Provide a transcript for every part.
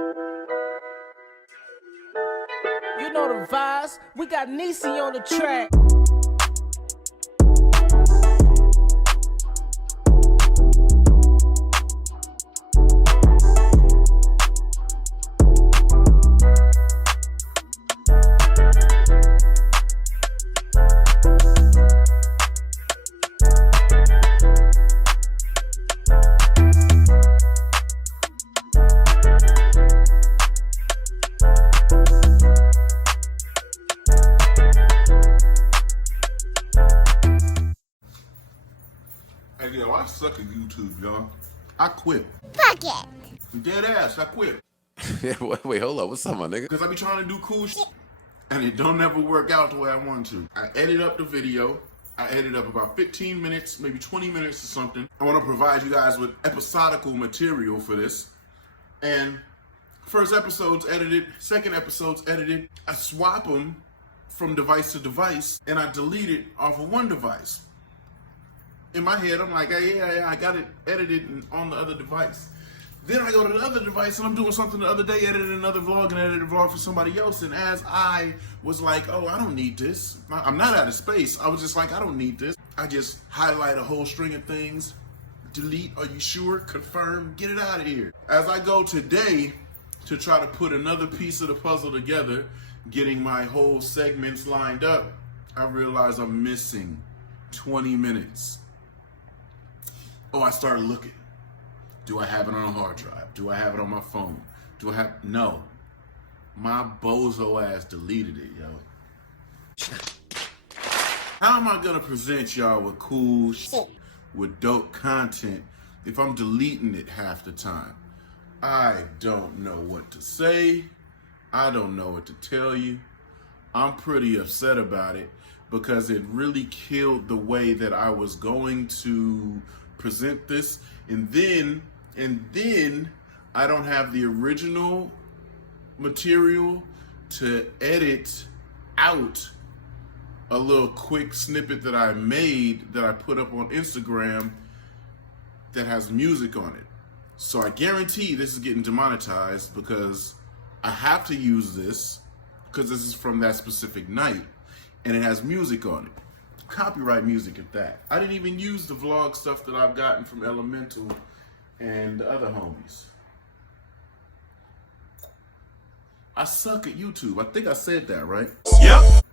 You know the vibes. We got Niecy on the track. Hey, yo, I suck at YouTube, y'all. I quit. Fuck it. Dead ass, I quit. Wait, hold up. What's up, my nigga? Because I be trying to do cool shit, and it don't ever work out the way I want to. I edit up the video. I edit up about 15 minutes, maybe 20 minutes or something. I want to provide you guys with episodical material for this. And first episode's edited, second episode's edited. I swap them from device to device, and I delete it off of one device. In my head, I'm like, hey, yeah, I got it edited on the other device. Then I go to the other device and I'm doing something the other day, edited another vlog and edited a vlog for somebody else. And as I was like, oh, I don't need this. I'm not out of space. I was just like, I don't need this. I just highlight a whole string of things. Delete, are you sure? Confirm, get it out of here. As I go today to try to put another piece of the puzzle together, getting my whole segments lined up, I realize I'm missing 20 minutes. Oh, I started looking. Do I have it on a hard drive? Do I have it on my phone? No. My bozo ass deleted it, yo. How am I gonna present y'all with cool shit, with dope content, if I'm deleting it half the time? I don't know what to say. I don't know what to tell you. I'm pretty upset about it because it really killed the way that I was going to present this, and then I don't have the original material to edit out a little quick snippet that I made that I put up on Instagram that has music on it. So I guarantee this is getting demonetized because I have to use this because this is from that specific night and it has music on it. Copyright music at that. I didn't even use the vlog stuff that I've gotten from Elemental and the other homies. I suck at YouTube. I think I said that, right? Yep.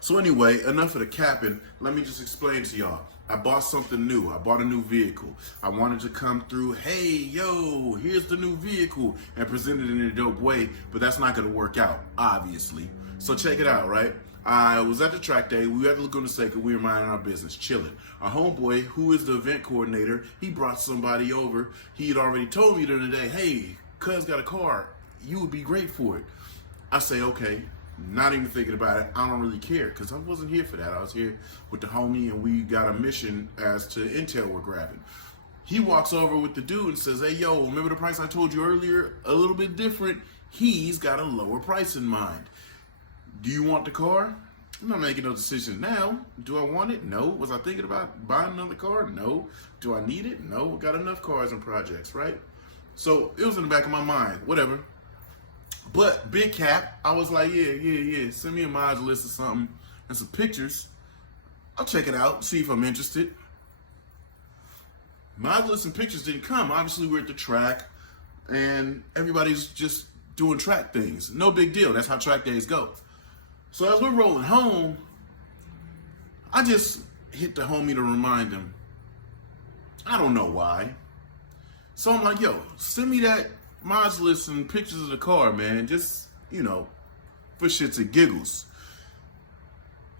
So anyway, enough of the capping. Let me just explain to y'all. I bought something new. I bought a new vehicle. I wanted to come through, hey, yo, here's the new vehicle, and present it in a dope way, but that's not gonna work out, obviously. So check it out, right? I was at the track day. We were at the Laguna Seca. We were minding our business, chilling. Our homeboy, who is the event coordinator, he brought somebody over. He had already told me during the day, hey, cuz got a car. You would be great for it. I say, okay. Not even thinking about it. I don't really care because I wasn't here for that. I was here with the homie and we got a mission as to intel we're grabbing. He walks over with the dude and says, hey, yo, remember the price I told you earlier? A little bit different. He's got a lower price in mind. Do you want the car? I'm not making no decision now. Do I want it? No. Was I thinking about buying another car? No. Do I need it? No. Got enough cars and projects, right? So it was in the back of my mind. Whatever. But big cap, I was like, yeah. Send me a module list or something and some pictures. I'll check it out, see if I'm interested. Module list and pictures didn't come. Obviously, we're at the track and everybody's just doing track things. No big deal. That's how track days go. So as we're rolling home, I just hit the homie to remind him. I don't know why. So I'm like, yo, send me that mods list and pictures of the car, man. Just, you know, for shits and giggles.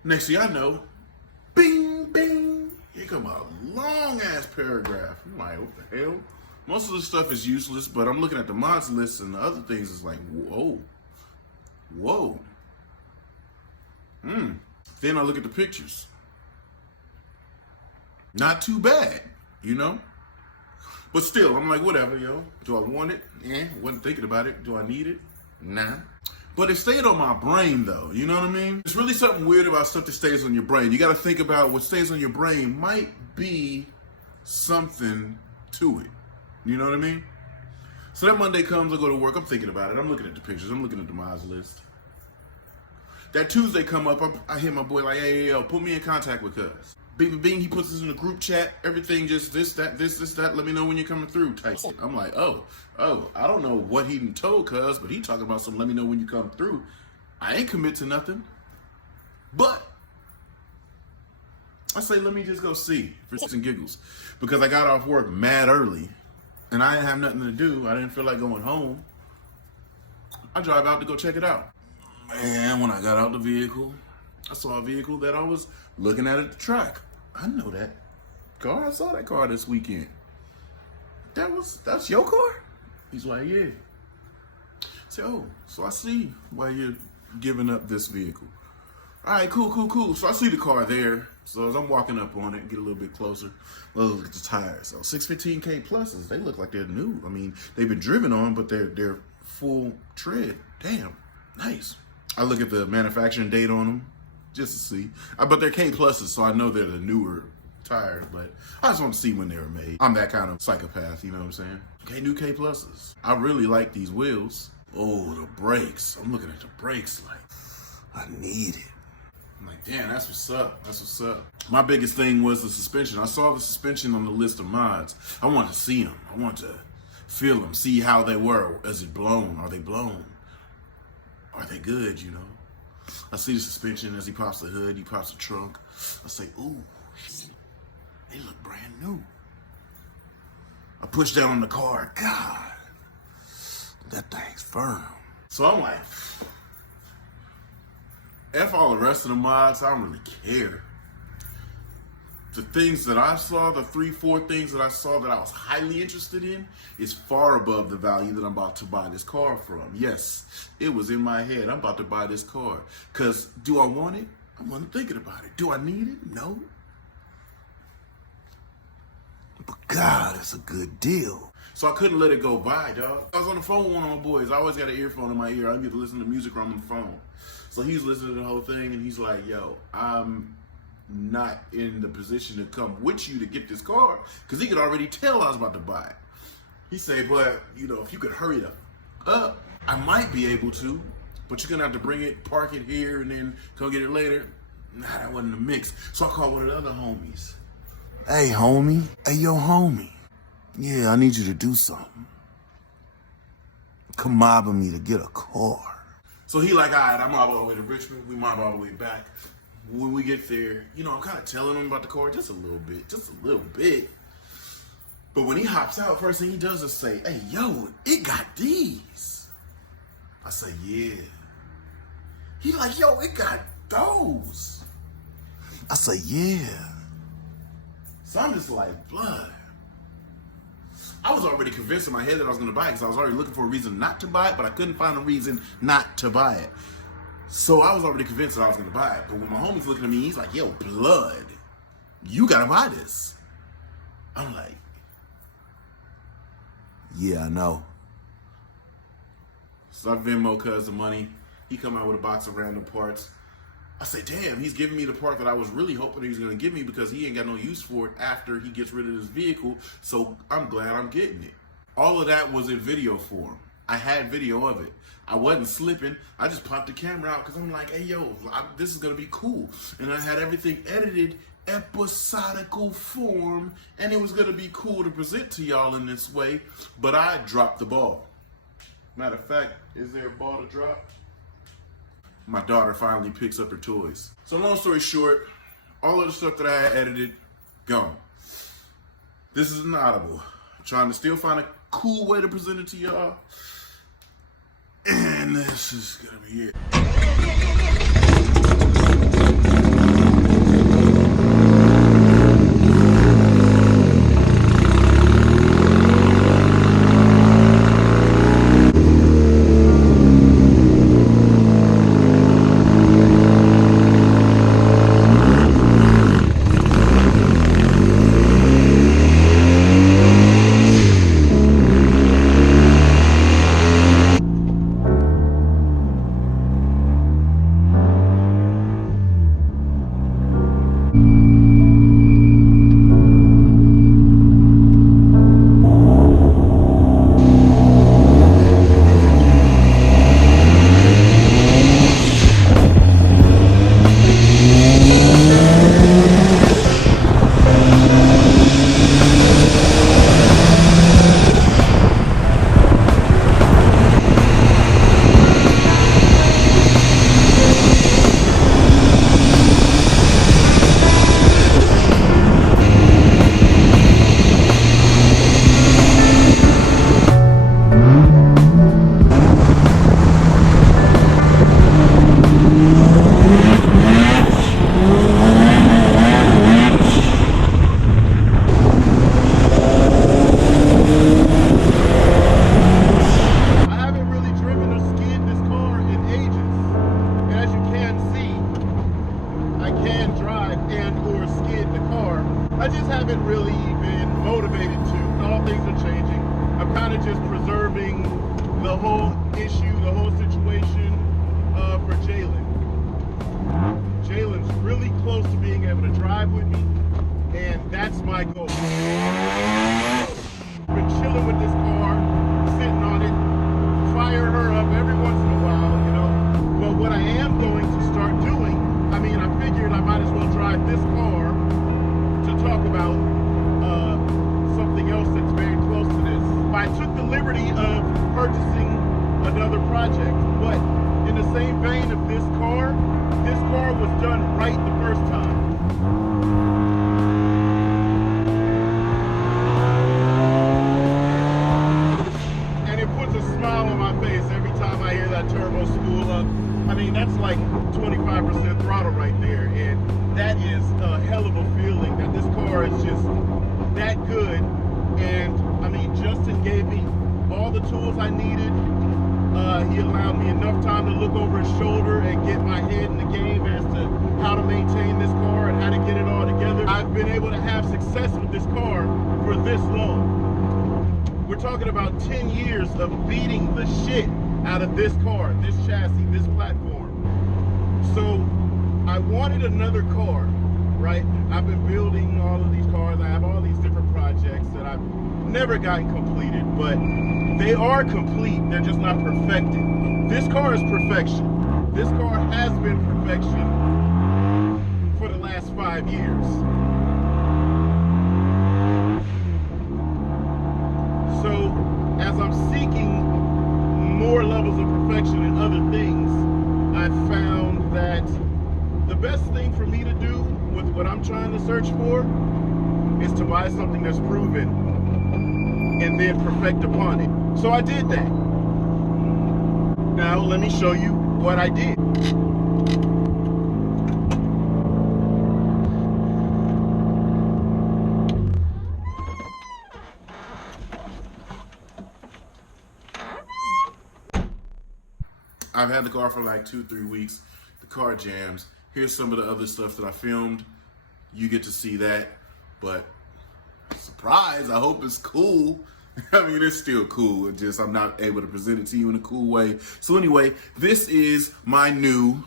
Next thing I know, bing, bing. Here come a long-ass paragraph. I'm like, what the hell? Most of the stuff is useless, but I'm looking at the mods list and the other things is like, whoa. Then I look at the pictures. Not too bad, you know? But still, I'm like, whatever, yo. Do I want it? Wasn't thinking about it. Do I need it? Nah. But it stayed on my brain, though. You know what I mean? It's really something weird about stuff that stays on your brain. You got to think about what stays on your brain might be something to it. You know what I mean? So that Monday comes, I go to work, I'm thinking about it. I'm looking at the pictures, I'm looking at the mods list. That Tuesday come up, I hit my boy like, hey, yo, put me in contact with cuz. Bing, bing, he puts us in a group chat, everything just this, that, let me know when you're coming through type shit. I'm like, oh, I don't know what he done told cuz, but he talking about some let me know when you come through. I ain't commit to nothing. But I say, let me just go see for shits and giggles. Because I got off work mad early and I didn't have nothing to do. I didn't feel like going home. I drive out to go check it out. Man, when I got out the vehicle, I saw a vehicle that I was looking at the track. I know that car. I saw that car this weekend. That's your car? He's like, yeah. I said, oh, so I see why you're giving up this vehicle. All right, cool. So I see the car there. So as I'm walking up on it, get a little bit closer, look at the tires. So 615K pluses, they look like they're new. I mean, they've been driven on, but they're full tread. Damn, nice. I look at the manufacturing date on them just to see. But they're K pluses, so I know they're the newer tires, but I just want to see when they were made. I'm that kind of psychopath, you know what I'm saying? Okay, new K pluses. I really like these wheels. Oh, the brakes. I'm looking at the brakes like, I need it. I'm like, damn, that's what's up. My biggest thing was the suspension. I saw the suspension on the list of mods. I wanted to see them. I wanted to feel them, see how they were. Is it blown? Are they blown? Are they good, you know? I see the suspension as he pops the hood, he pops the trunk. I say, ooh, they look brand new. I push down on the car. God, that thing's firm. So I'm like, F all the rest of the mods, I don't really care. The things that I saw, the 3-4 things that I saw that I was highly interested in is far above the value that I'm about to buy this car from. Yes, it was in my head. I'm about to buy this car. Because do I want it? I wasn't thinking about it. Do I need it? No. But God, it's a good deal. So I couldn't let it go by, dog. I was on the phone with one of my boys. I always got an earphone in my ear. I get to listen to music while I'm on the phone. So he's listening to the whole thing, and he's like, yo, I'm not in the position to come with you to get this car, because he could already tell I was about to buy it. He said, but, you know, if you could hurry up, I might be able to, but you're going to have to bring it, park it here, and then come get it later. Nah, that wasn't the mix. So I called one of the other homies. Hey, homie. Hey, yo, homie. Yeah, I need you to do something. Come mobbing me to get a car. So he like, all right, I'm mob all the way to Richmond. We mob all the way back. When we get there, you know, I'm kind of telling him about the car just a little bit. But when he hops out, first thing he does is say, hey, yo, it got these. I say, yeah. He like, yo, it got those. I say, yeah. So I'm just like, blood. I was already convinced in my head that I was going to buy it because I was already looking for a reason not to buy it, but I couldn't find a reason not to buy it. So I was already convinced that I was going to buy it. But when my homie's looking at me, he's like, yo, blood, you got to buy this. I'm like, yeah, I know. So I Venmo cuz the money. He come out with a box of random parts. I say, damn, he's giving me the part that I was really hoping he was going to give me because he ain't got no use for it after he gets rid of his vehicle. So I'm glad I'm getting it. All of that was in video form. I had video of it. I wasn't slipping. I just popped the camera out because I'm like, hey, yo, this is going to be cool. And I had everything edited episodical form, and it was going to be cool to present to y'all in this way, but I dropped the ball. Matter of fact, is there a ball to drop? My daughter finally picks up her toys. So long story short, all of the stuff that I had edited, gone. This is an audible. I'm trying to still find a cool way to present it to y'all. And this is gonna be it. whole issue, the whole situation for Jalen. Jalen's really close to being able to drive with me, and that's my goal. Been chilling with this car, sitting on it, fire her up every once in a while, you know. But what I am going to start doing, I mean, I figured I might as well drive this car to talk about something else that's very close to this. I took the liberty of purchasing another project, but in the same vein of this car was done right the first time. And it puts a smile on my face every time I hear that turbo spool up. I mean, that's like 25% throttle right there, and that is a hell of a feeling that this car is just that good. And I mean, Justin gave me all the tools I needed. He allowed me enough time to look over his shoulder and get my head in the game as to how to maintain this car and how to get it all together. I've been able to have success with this car for this long. We're talking about 10 years of beating the shit out of this car, this chassis, this platform. So I wanted another car, right? I've been building all of these cars. I have all these different projects that I've never gotten completed, but they are complete. They're just not perfected. This car is perfection. This car has been perfection for the last 5 years. So as I'm seeking more levels of perfection in other things, I've found that the best thing for me to do with what I'm trying to search for is to buy something that's proven and then perfect upon it. So I did that. Now let me show you what I did. I've had the car for like 2-3 weeks. The car jams. Here's some of the other stuff that I filmed. You get to see that, but surprise, I hope it's cool. I mean, it's still cool. It's just I'm not able to present it to you in a cool way. So anyway, this is my new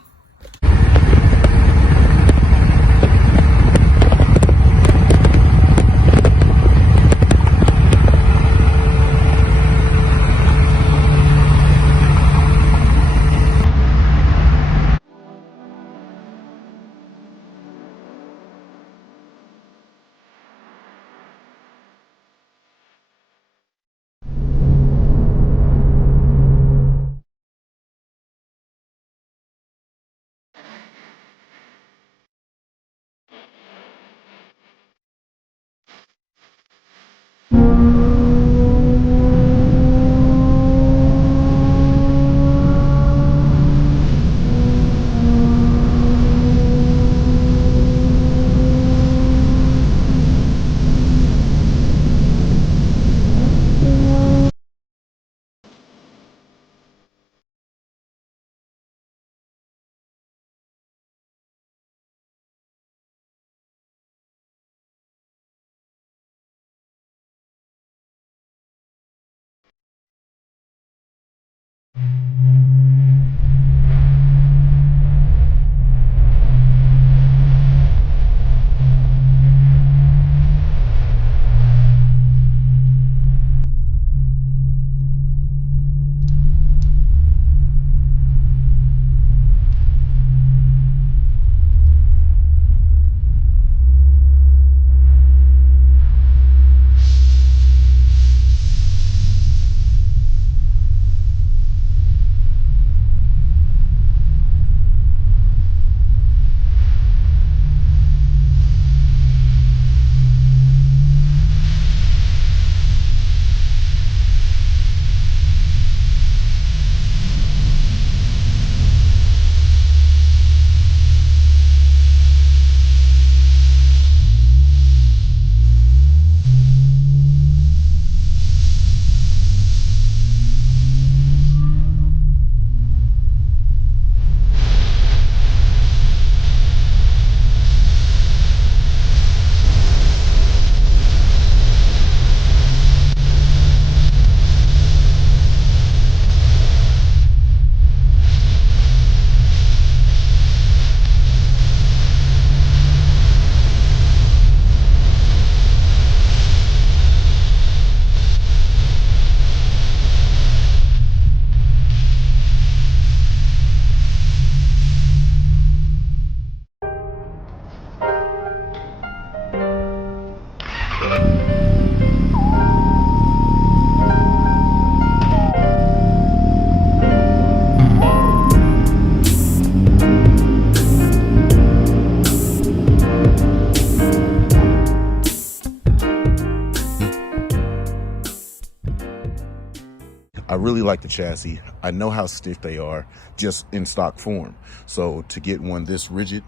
I really like the chassis. I know how stiff they are just in stock form. So to get one this rigid